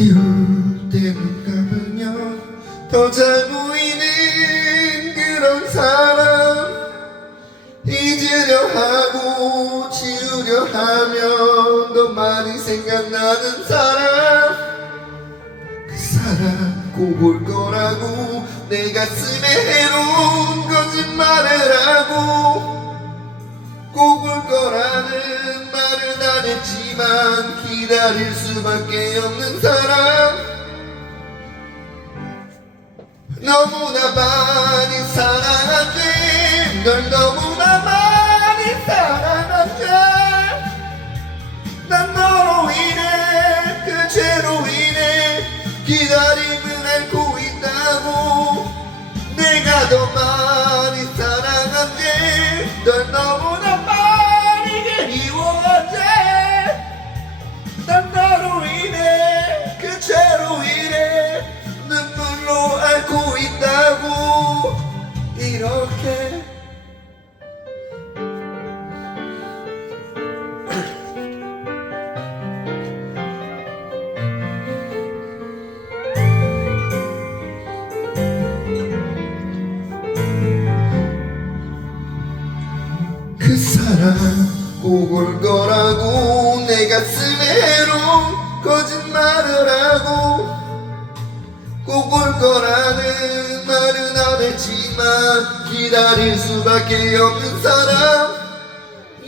그리울 때눈 감으면 더 잘 보이는 그런 사람 잊으려 하고 지우려 하면 더 많이 생각나는 사람. 그 사람 꼭 올 거라고 내 가슴에 해로운 거짓말을 하고 꼭 올 거라는 말 했지만 기다릴 수밖에 없는 사람. 너무나 많이 사랑한대 널 너무나 많이 사랑한대 난 너로 인해 그 죄로 인해 기다림을 앓고 있다고. 내가 더 많이 있다고. 이렇게. 그 사람 꼭올 거라고 내 가슴에 해로운 거짓말을 하고 꼭올 거라는 말은 안 했지만 기다릴 수밖에 없는 사람.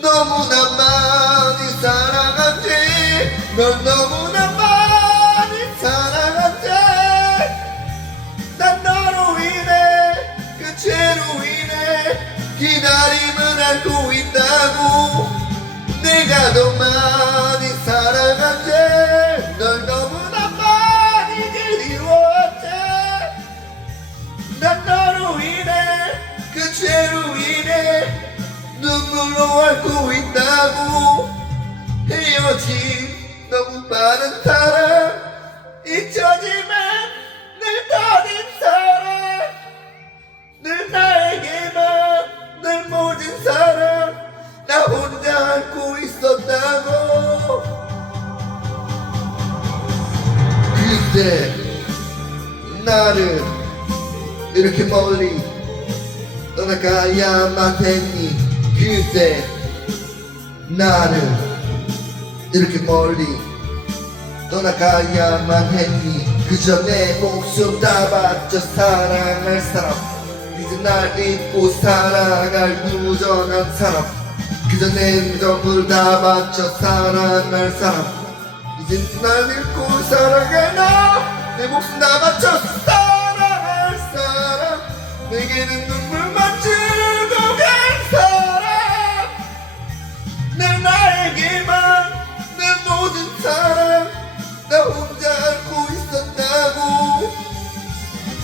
너무나 많이 사랑한대. 널 너무나 많이 사랑한대. 난 너로 인해 그 죄로 인해 기다림을 앓고 있다고 그 죄로 인해 눈물로 앓고 있다고 헤어진 너무 많은 사람 잊혀지만 늘 더딘 사랑. 늘 나에게만 늘 모든 사랑. 나 혼자 앓고 있었다고. 그때 나를 이렇게 멀리 떠나가야만 했니 그때 나를 이렇게 멀리 떠나가야만 했니 그저 내 목숨 다 바쳐 사랑할 사람 이제 날 잊고 살아갈 무정한 사람 그저 내 전부를 다 바쳐 사랑할 사람 이제 날 잊고 살아갈 나내 목숨 다 바쳐 사랑 늘 나에게만 내 모든 사랑 나 혼자 알고 있었다고.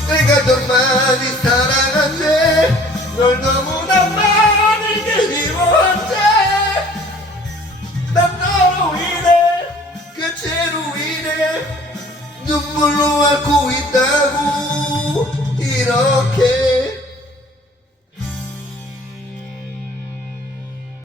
내가 더 많이 사랑한데 널 너무나 많이 그리워한데 난 너로 인해 그 죄로 인해 눈물로